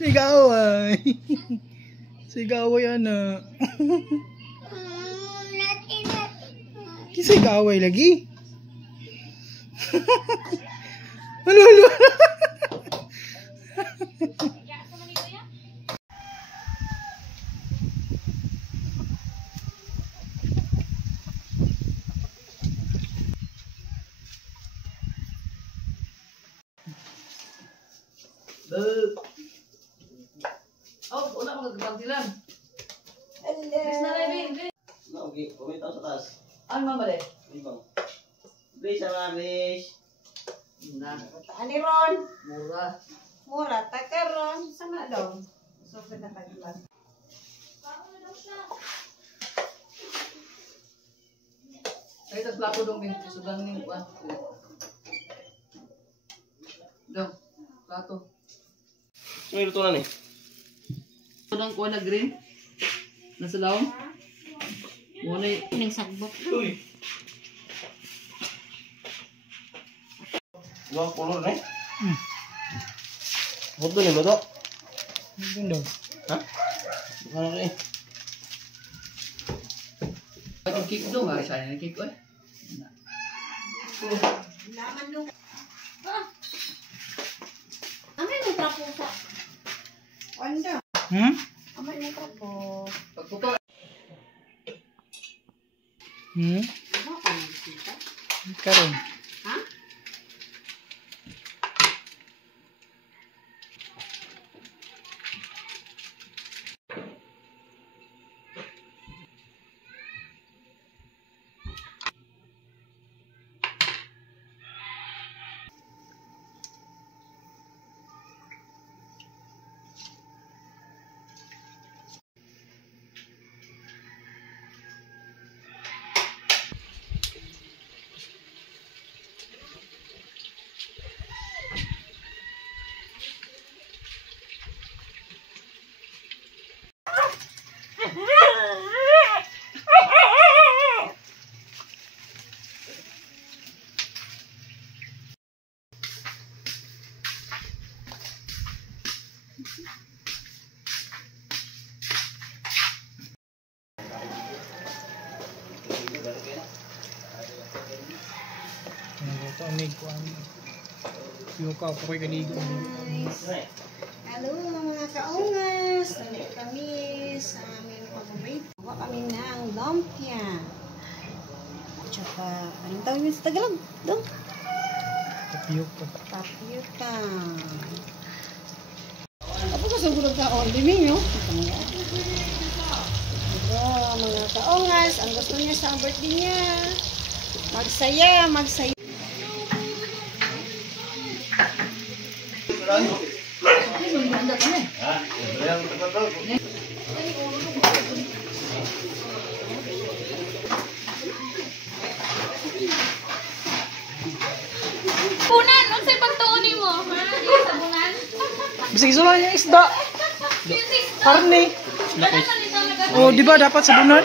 Sigaway. Sigaway anak. Sigaway lagi. Malulu. Oh, wala mga kapantilan. Bis na rin, Okay, kumita sa taas. Ano mamali? Ibang. Bis, sama bis. Na, Ani ron. mura. Mura, takaron. Sama daw. So, pinataglan. Ay, tagplato dong, sudan ng kuwan. Dong, plato. May luto na ni. Sudan kuwan na green. Nasa laong. Muna Ning sagbok. Uy. Dua kolor nih. Foto nih betul. Ganda. Hah? Bukan nih. Ang cake dong, ay sayang ang cake ko eh. Laman dong. Amay mo trapo sa. Wanda. Amay mo trapo. Pagputo. Ano ka nagkita? Karon. Ha? Ito may kuan. Yung ka po ko'y kaligo. Hello mga kaungas! Nandito kami sa aming paborito. Kuha kami ng lumpia. At saka, anong tawag yun sa Tagalog? Dong? Tapioca. Tapioca. Ako ka sugurog ka on. Liming yun. Ito mga kaungas. Ang gusto niya sa birthday niya. Magsaya, magsaya. Maganda ka na eh. Sabunan, unsay pagtuon mo? Ha? Di sabunan. Bisig sila yung isda. Karne. Oh, di ba dapat sabunan?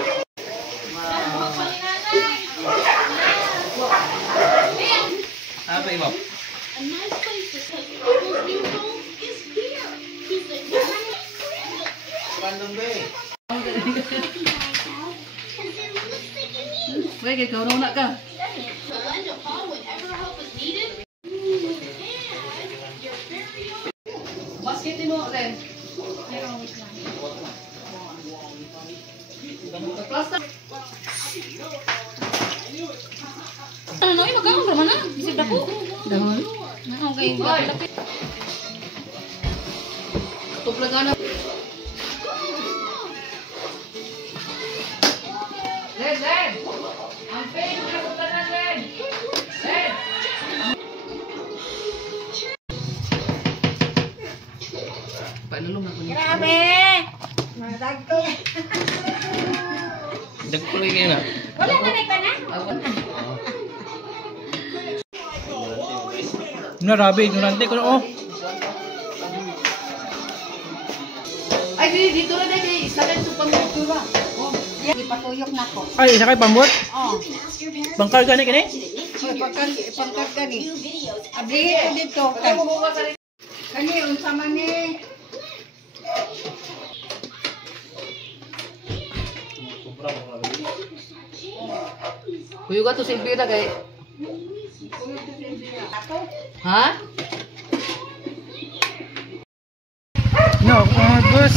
Apa ibu? A nice place to take people's new home is here. Bandung be. Wait, kay ikaw na ka. To lend a paw whenever help is needed. And you're very own. Basket mo, Ren. Plaster. Ano ay magkano ba man? Bisig dako. Dahon. Okay, lapit. Tuplag na. Len. Ang pay mo na putanan, Len. Len. Panulong ako niya. Grabe! Mga dagko. Dagpulay kayo na. Wala na rin ka na? Rabi, ignorante ko na oh. Ay, dito na dahil. Isa lang ito pang-tura. Yan, ipatuyok na ko. Ay, isa kay pambot. Oh. Bangkal gani kini? Pangkat ka ni. Abrihin ko dito. Kani, unsa man ni. Kuyo ka to si Elvira kay. Ha? No, bus.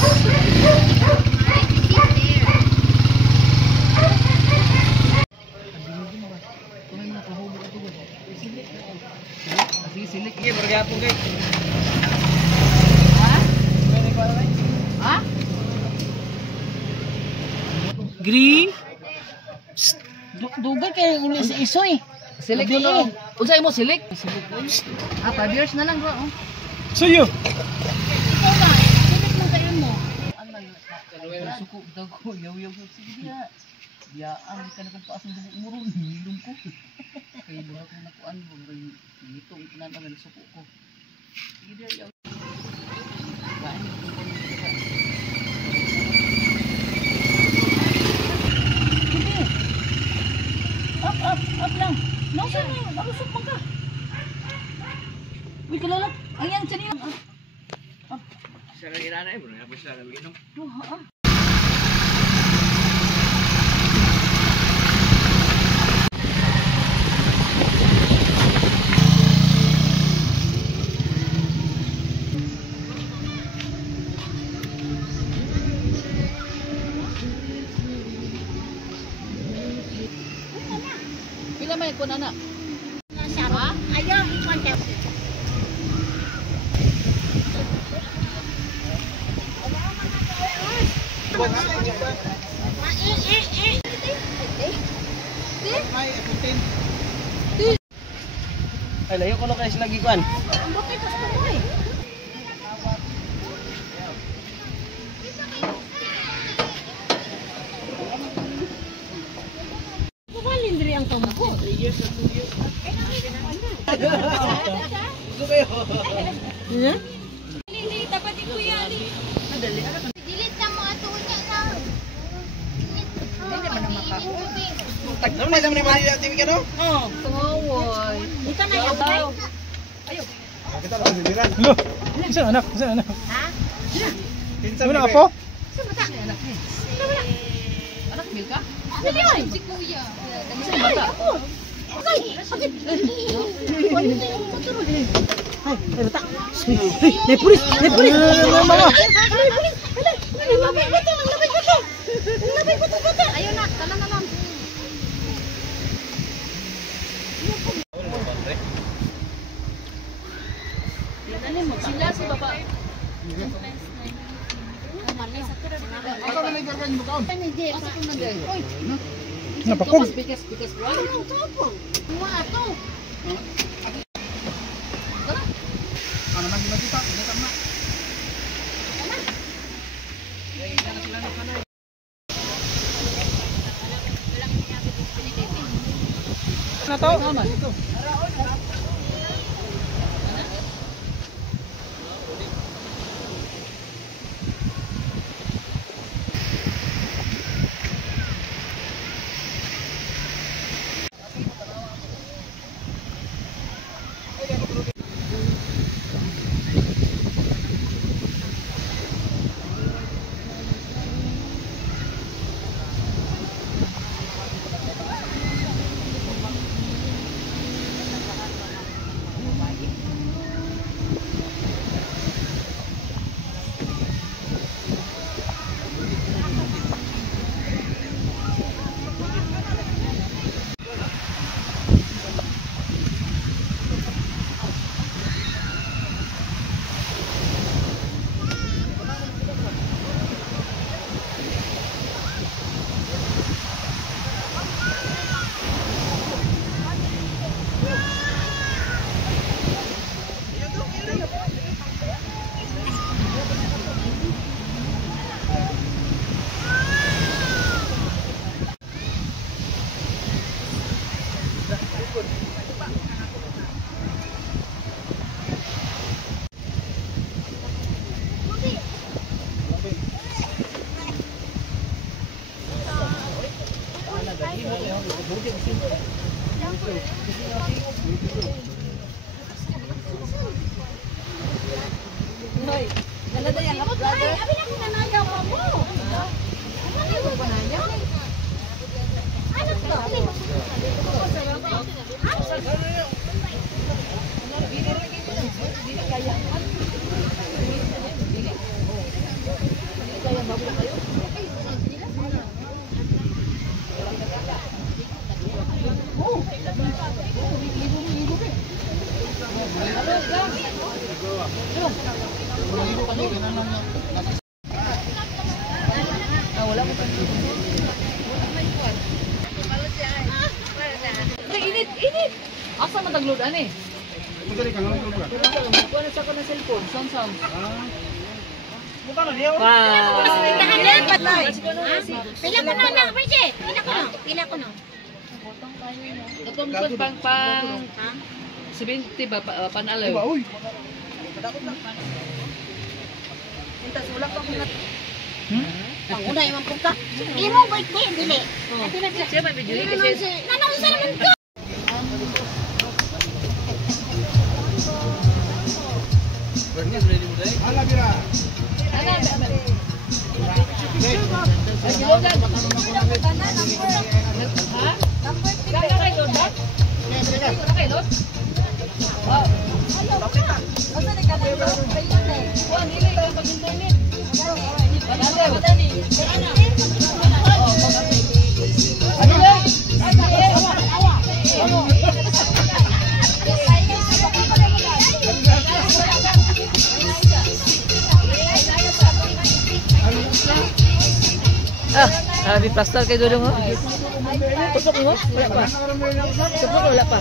Silik. Sige, bergapong kay. Ha? Ha? Green. Dugay kay uli sa isoy. Silik ko. Unsay mo silik? Ah, 5 years na lang bro. Oh. Suyo. Suko daw ko, yaw-yaw ko. Sige na. Biyaan ka na kung paasang buhok mo ron. Hilong ko. Kaya buhok ko nakuan mo. Ito ang pinanagal suko ko. Sige na, yaw. Baan yung Up lang. Nausan mo. Nalusok mo ka. Uy, kalalak. Ayan, siya niya. Siya lang inanay, bro. Tapos siya lang inom. Pila may ko na na. Ha? Ayaw, ikon ka. Ay, layo ko na kayo sila gikuan. Bakit gusto mo eh? Kumalin diri ang kamako. 3 years or 2 years. Gusto kayo. Hindi, dapat ito yan. Dilit na mo ato niya na. Hindi naman na makao. Naman na naman ni TV ka no? Kawoy. Ito na yung bay. Hello. Isang anak, isang anak. Ha? Ano na apo? Anak mil ka? Ano yun? Si Kuya. Isang bata. Ay, bata. Ay, pulis. Mga. Ayun na, tala na lang. Sila si baba. Napakog. Bikas. Mga ato. Ano nang ginagita? Ginagita na. Na to? Hoy, dala na yan. Ay, abi na ko nanagaw pa mo. Ano yung panagaw? Ano to? Init! Asa man tagludan eh? Kuha na sa ka na cellphone, sound. Pila ko na, Bridget. Pila ko na. Itong pang 70 ba panalaw? Panguna yung punta. Imo birthday dili. Siya may video kasi Nanong sa naman ko. di plaster kay dudong mo. Tutok mo? Wala pa. Tutok wala pa.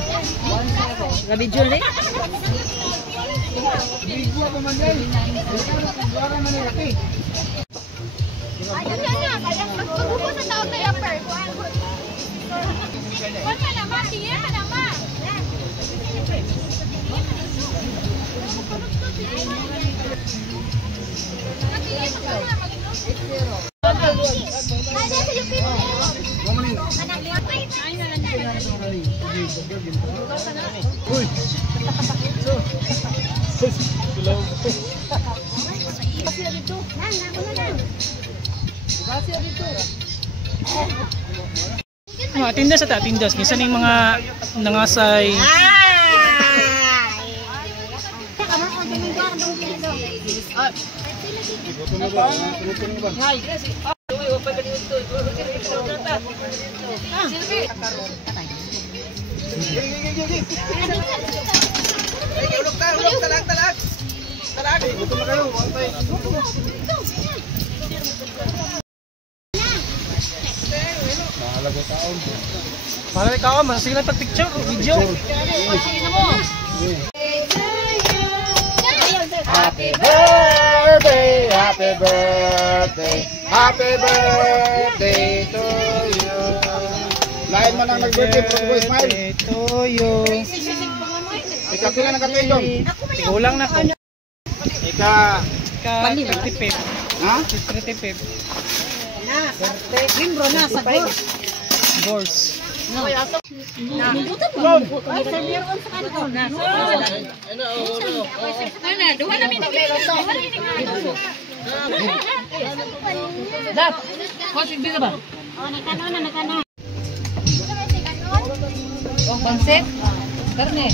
Ga-video ni. Mga tindas at tindas. Minsan yung mga nangasay. Para ikaw, masasig lang pag-picture, video. Happy birthday, happy birthday, happy birthday to you. Lain man ang nag-birthday, pero boy, smile. To you. Ikaw sila nagkatuyon. Ikaw lang na ko. Ika, Ka-35. ha? 35. Limbro na sa gos. Gors. Dap. Kosig bisa ba? Nakano. Pansit. Karne.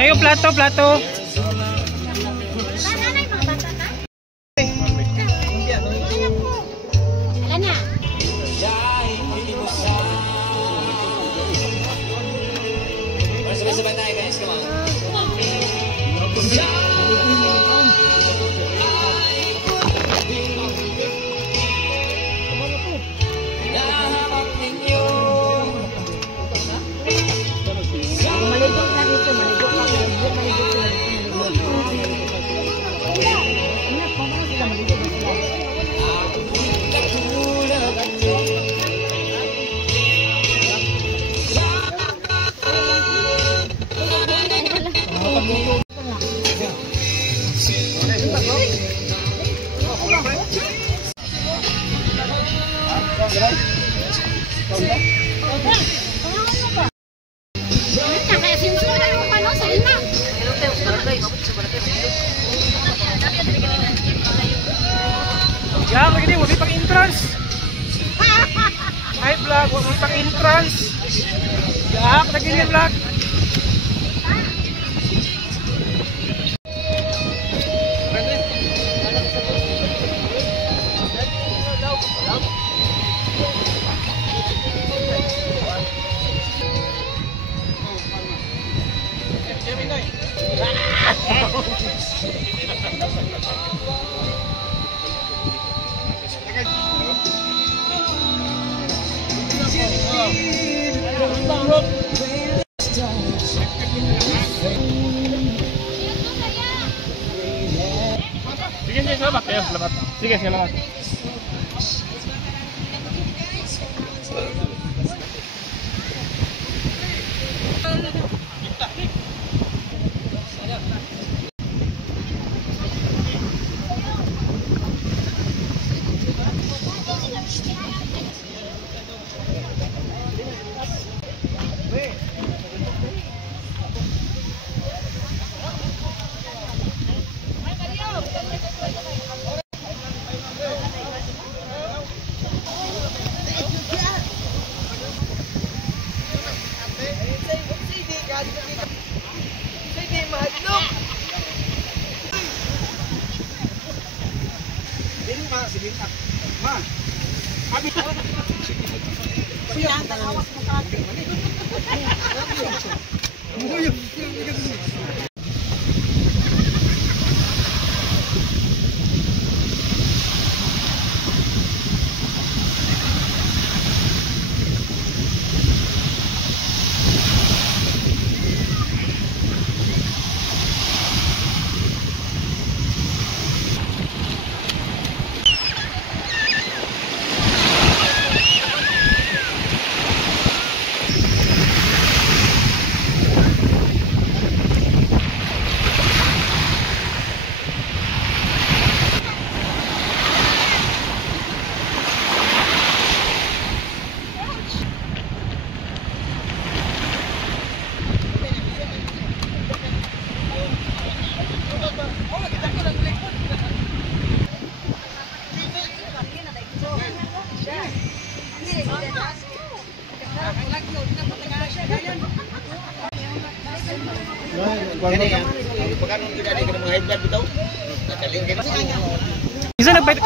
Kayo plato. Kaya simple na yung ano, sa ina. Ya, begini, wali pang entrance. Ay, vlog, wali pang entrance. Ya, lagi ni vlog. Sige, selamat ya, selamat. Sige, selamat.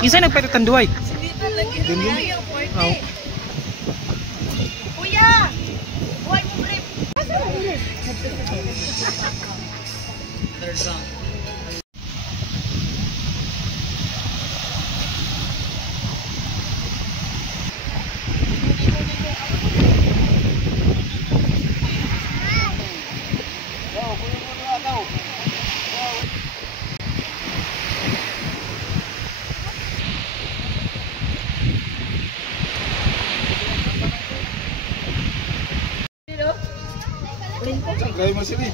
Isa nagpaitan tanduay. Oh. Kuya! Huwag mo grip! Gaya mo sini.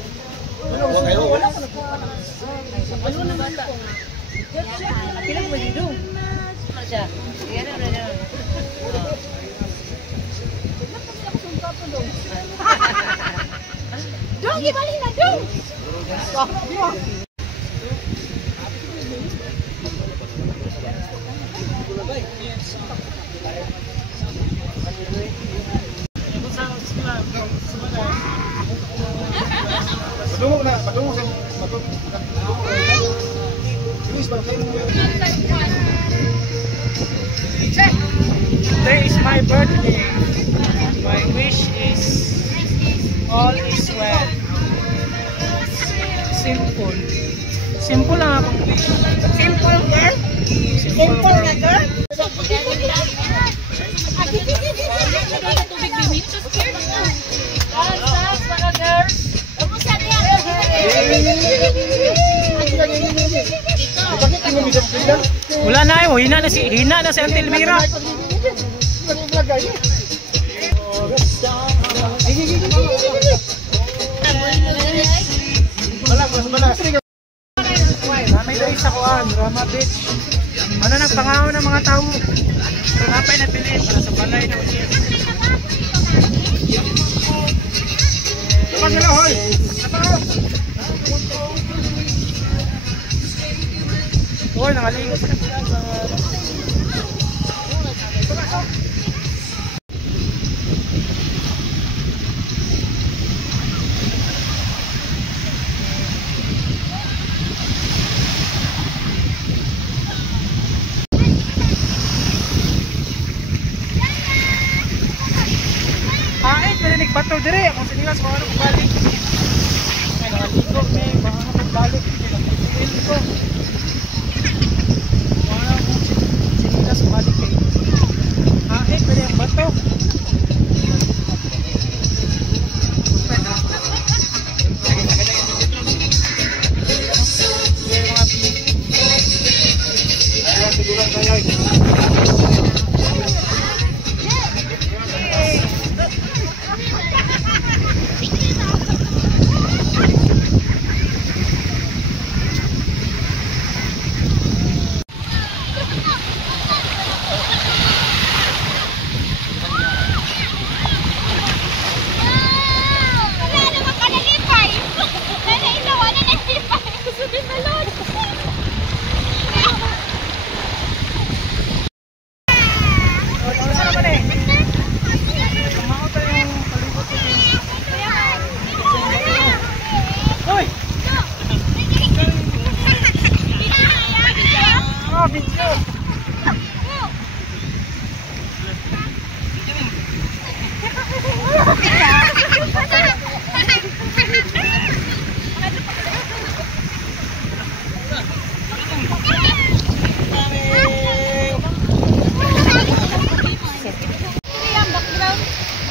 Dong, gibalik na dong! Padungog na, padungog sa Today is my birthday. My wish is all is well. Simple. Simple lang akong wish. Simple girl? Simple na girl? Wala na yun, hina na si Auntie Elvira. May days sa kuan, Rama Beach. Ano nagpangaw ng mga tao? Napay na pilin para sa balay na ulit. Dapat sila, hoy! Hoy, nangalingot ka sila. Narinig bato dire ako sa nila sa mga balik. Ay nakaligo may mga balik nila ko. Wala mo sa nila sa balik kay. Pwede ang bato.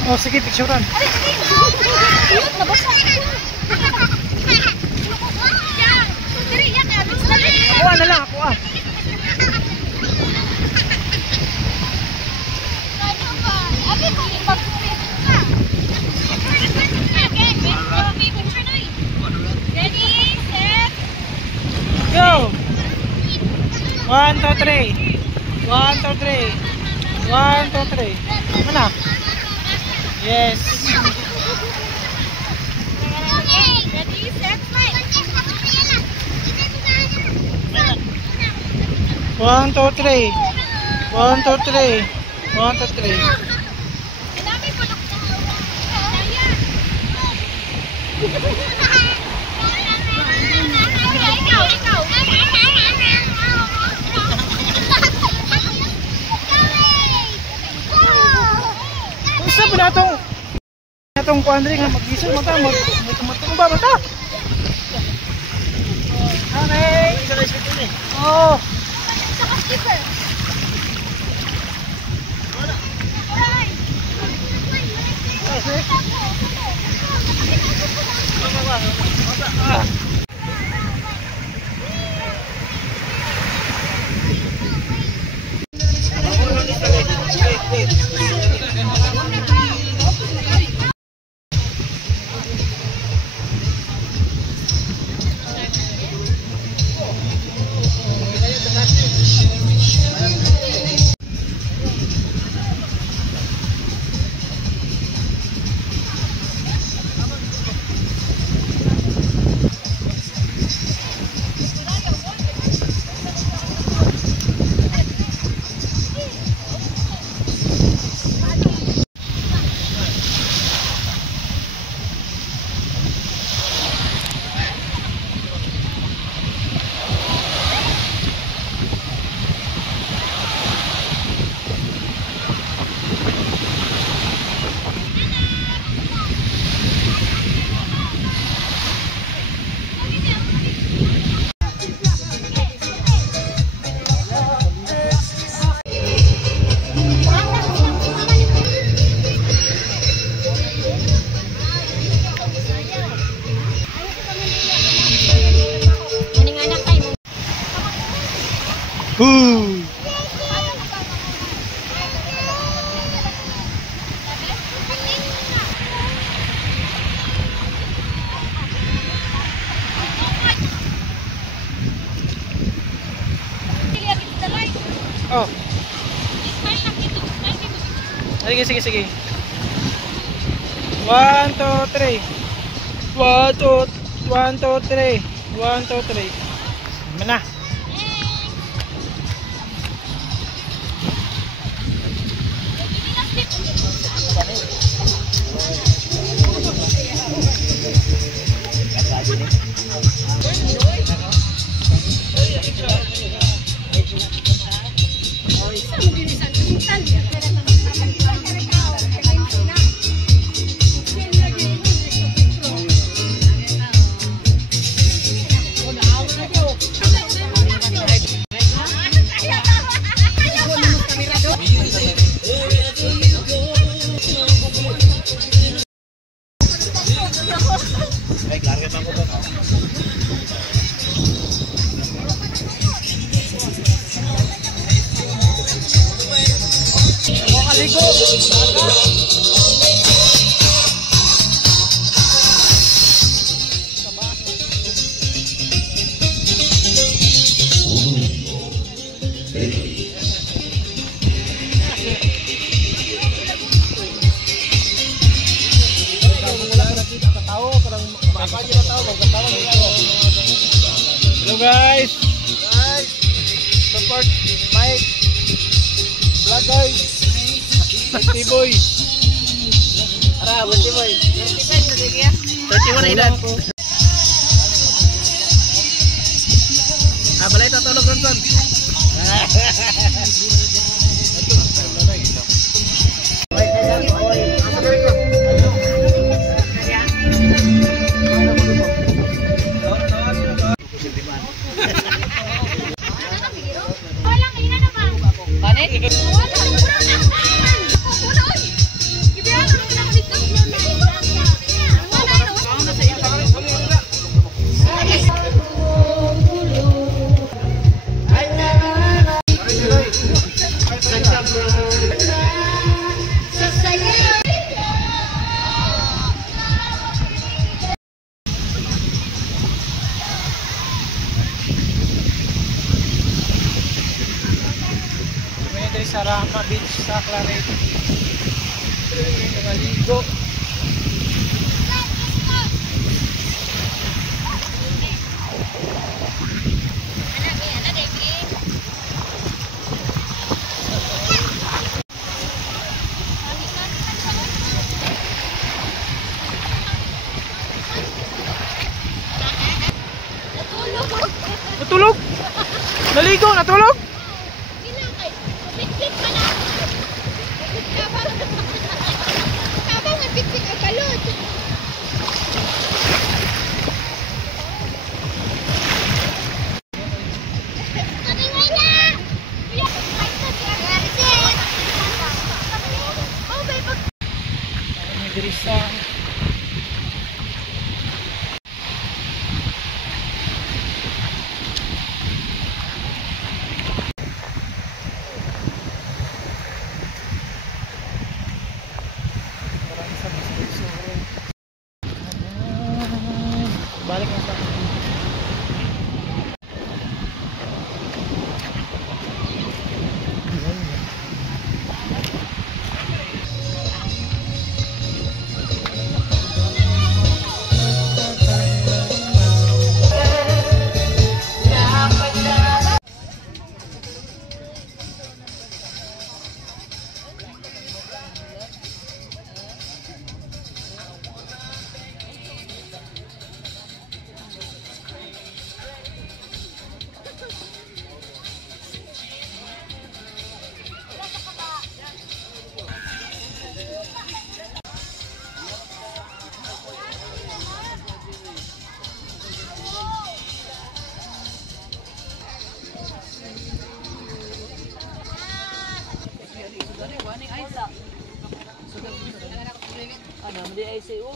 Oh, sige, picturean. Ako na lang, ako ah. Go! 1, 2, 3. 1, 2, 3. 1, 2, 3. Mana? Yes. Ready, set, play. 1, 2, 3. 1, 2, 3. 1, 2, 3. Gusto po natong kuandri nga mag-isol mata magtumba mata. Okay. Oh. Oh. Sige. 1, 2, 3. 1, 2, 3. 1, 2, 3. Mana? Hello guys. Support Mike Vlog guys. Birthday boy. Ara, birthday boy. 35 na sige ya. 31 na edad. Balay tatulog ronson. Sa Rama Beach sa Claret. Maligo. Natulog? Naligo, natulog? Dirisa. Balik na tayo. Di ICU.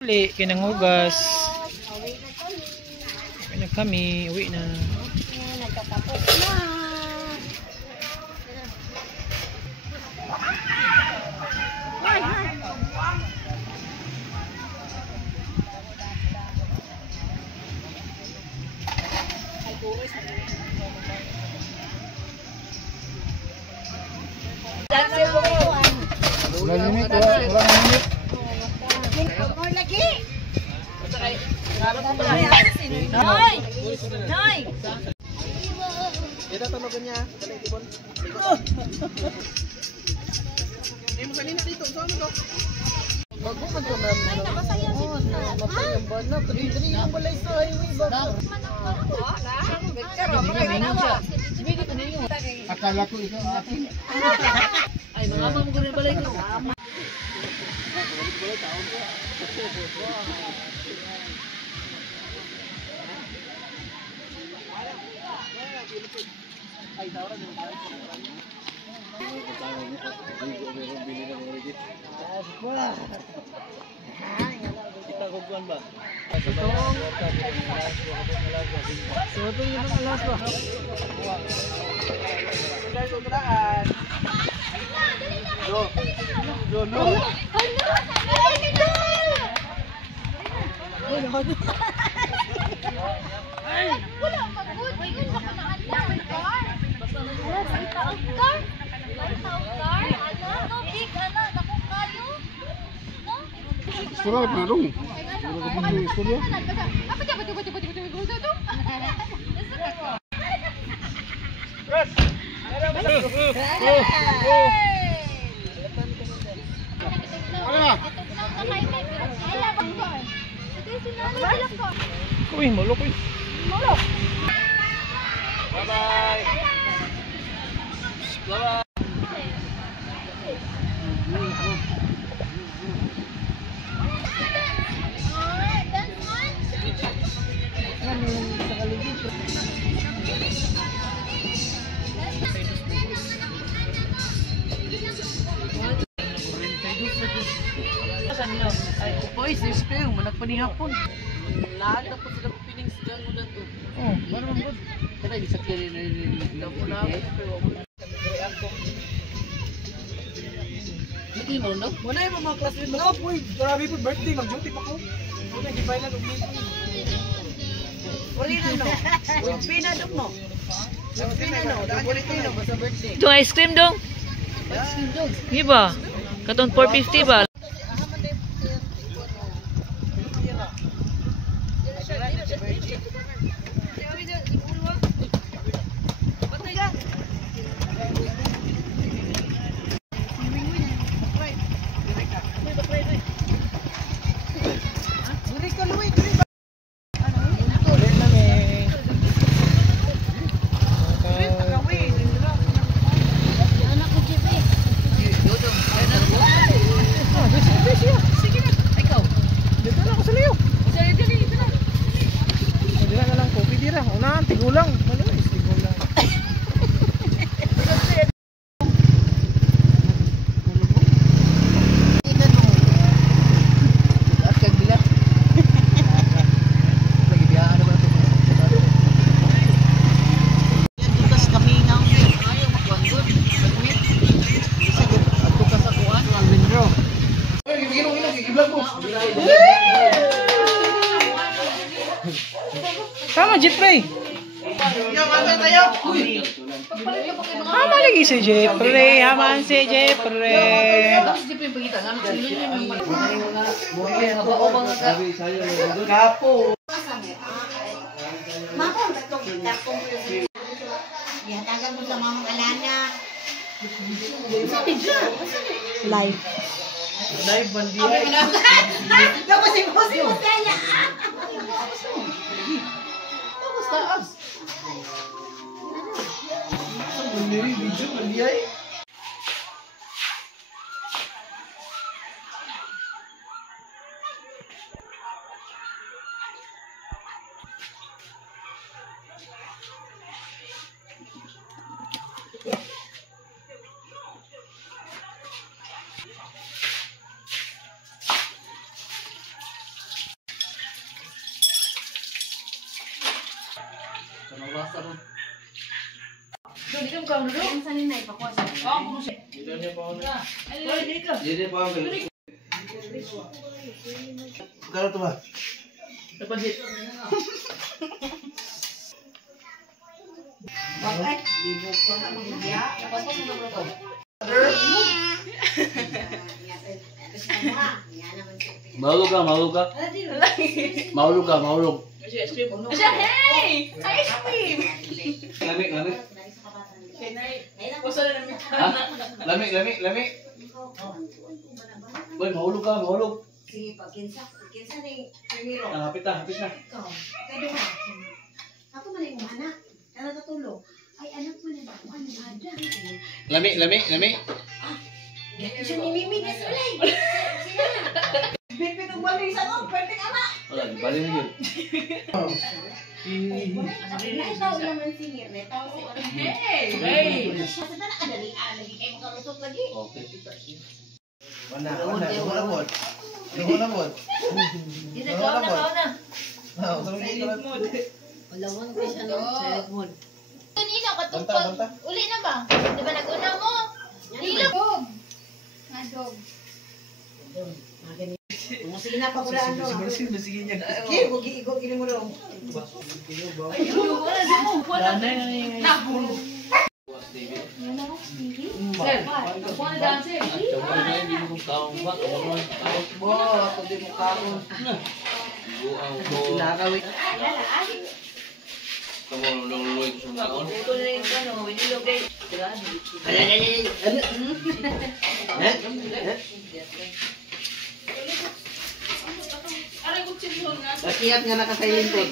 Uli, kinangugas. Uwi na kami, uwi na. Nagkatapos na. Noy! Noy! Ito tunogan niya. Kanay tibon. Hindi mo kanina dito. Saan mo to? Bago ka to na. Ay, nakasaya si Tita. Masayang ba na? Tuloy-tuloy yung balay sa highway ba? Akala ko ikaw atin. Ay, mga mo ko rin balay ko. Kita kukuan ba? So, ito yung alas ba? Guys, utraan. Yo, no. Istorya pa dong. Istorya. Uy, malok uy. Bye-bye. Bye-bye. Ay, upoy, sis ko yung managpanihapon. Lahat na po sila pining sa gangunan to. Oh, ano man good? Kaya bisa kiri na muna ako. Hindi mo no? Muna yung mga classmate mo. Uy, grabe po birthday, mag-duty pa ko. Una, gibay lang ugli. Uri na no? With pinadok mo. With pinadok. Dabuli ko yun sa birthday. Itong ice cream dong? Di ba? Katong 450 ba? Unahan, tigulang. Manulis, tigulang. Sama Jeffrey. Hama lagi si Jeffrey, haman si Jeffrey. Kapo. Makon, ihatagan mo sa mamang Alana. Live. Live bandi. Tapos si Musaya. Tapos taas. Bandi, video bandi ay. Nabasa ron. Doon, ikaw ka ano doon? Sa ninay pa ko. Dili pa ako. Kano to ba? Napansit. Bakit? Libo ko na magbiya. Tapos mo na to. Mahulog ka, mahulog ka. Mahulog ka, mahulog. Hey! Ice cream! Lamig, lamig. Puso na namin. Ha? Lamig, lamig, lamig. Boy, mahulog ka, mahulog. Sige, pag kinsa ni Primero. Ah, hapit na, hapit na. Ikaw, kaya ba? Ako man yung anak. Kaya natulog. Ay, anak mo na ba? Ano ada? Lamig, lamig, lamig. Siya ni Mimi, guys, ulay. Sige na. Bipit ang balik sa ko, perfect ama. Wala, balik na yun. Naitaw naman singir. Naitaw si ano. Hey! Siya sa nakadali. Lagi kayo makalusot lagi. Okay. Wala. Luhon. Dito, kao na. Silent mode. Walawon ko siya no. Silent mode. Kanina, katungkol. Uli na ba? Di ba nag-una mo? Dilo. Dog. Nga dog. Sige na, pakulaan no. Sige niya. Sige, huwag mo rin. Wala na yun. Sir, ako na dance eh. Coba na yun, hindi mo kong kaong ba? Ako di mo kaon. Buang ko. Nakawit. Kamu lululoy ko sa kaon. Ito na yung ano, winilog eh. Bakiyat nga nakasilent ko.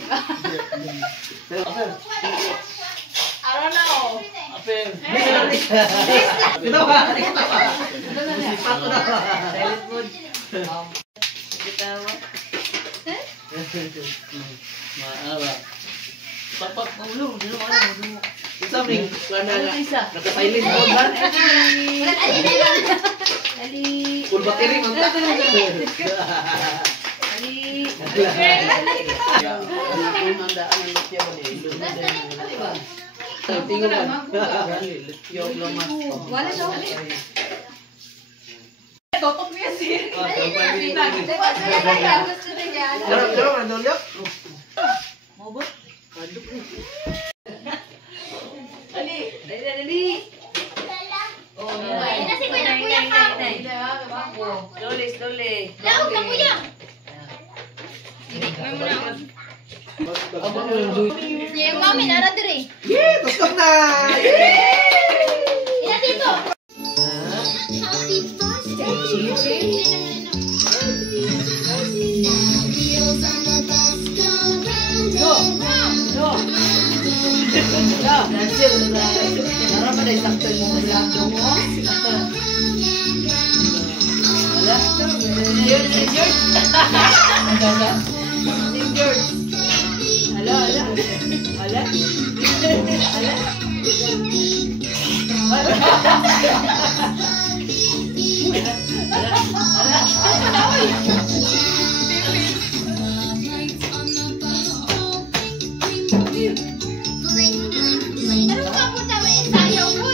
Araw na oh. Apel. Ito ba? Sipat ko na. Silent mode. Bitawa. Maala. Papak maulong. Dino ano. Isa ring. Ano isa? Nakasilent ko ba? Ali. Full battery man ta. Ali. Tingnan mo. Yung lomas. Wala siya ulit. Totok niya si. Jaro, mandol yuk. Mabot. Ali. Dali. Oh, Ay, nasi ko yung kuya ka. Slowly. Laog na kuya. Yung mami nara dire. Yeah, tusok na. Ina dito. Happy birthday. Para pa dahil sakto yung mga lando mo. Wala. George. George. Ala. Ano ka punta mo yung sayaw mo?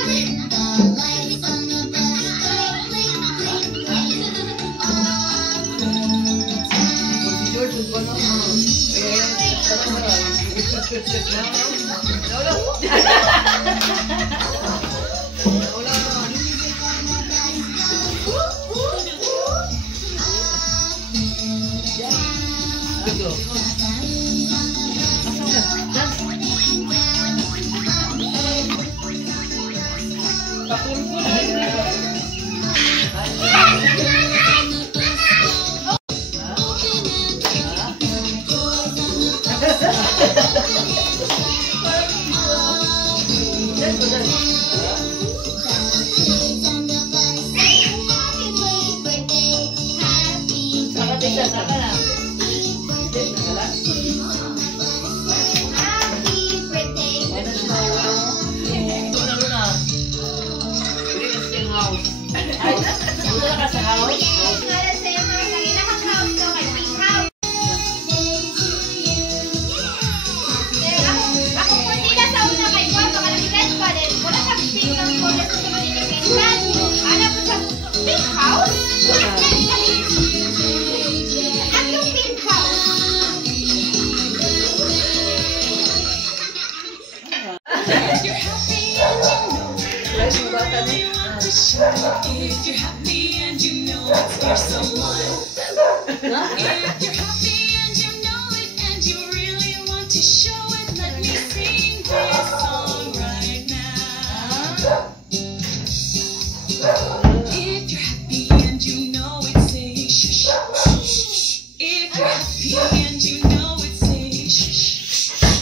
If you're happy and you know it's for someone. If you're happy and you know it and you really want to show it, let me sing this song right now. If you're happy and you know it, say shh, shh. If you're happy and you know it, say shh,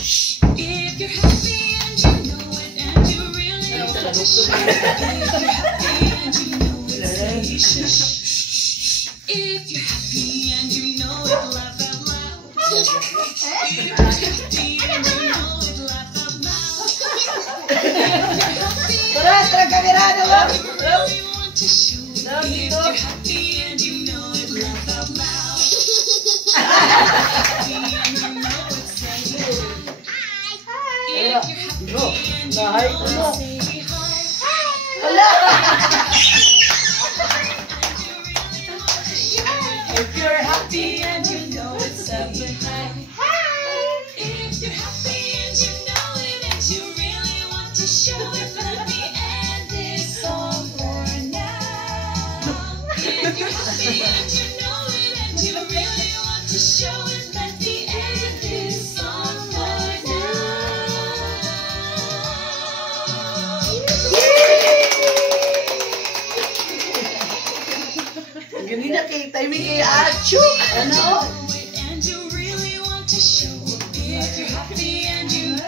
shh. If you're happy and you know it and you really want to show it, if you're happy and you know it, say shh, shh. If you're happy and you know it, laugh out loud. If you're happy and you know it, laugh out loud. If you're happy and you really want to show it, if you're happy and you know it, laugh out loud. If you're happy and you know it, say hi. If you're happy and you know it, say hi. If you're happy and you know it, say hi. If you're happy and you know it and you really want to show it, let me end this song for now. If you're happy and you know it and you really want to show it, let me end this song for now. Ganina kay timing kay Achu. Ano? And you really want to show it, if you're happy and you